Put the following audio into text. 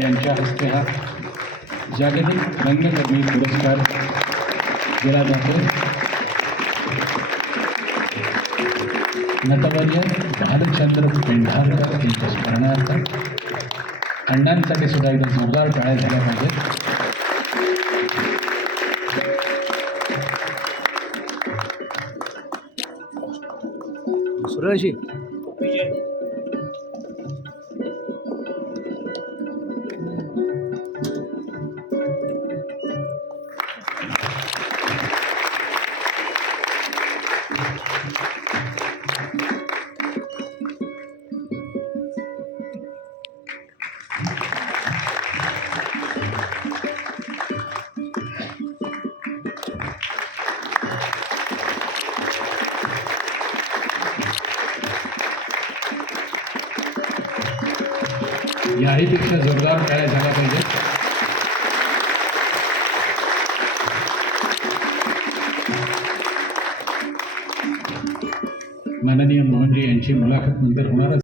यांच्या हस्ते हा जागतिक रंगकर्मी पुरस्कार दिला जातो. नटवर्य भालचंद्र पेंढारकर यांच्या स्मरणार्थ अण्णांसाठी सुद्धा एकदा जोरदार टाळ्या झाल्या पाहिजेत. सूर्यवंशी याहीपेक्षा जोरदार टाळ्या झाल्या पाहिजेत माननीय मोहनजी यांची मुलाखत नंतर होणारच.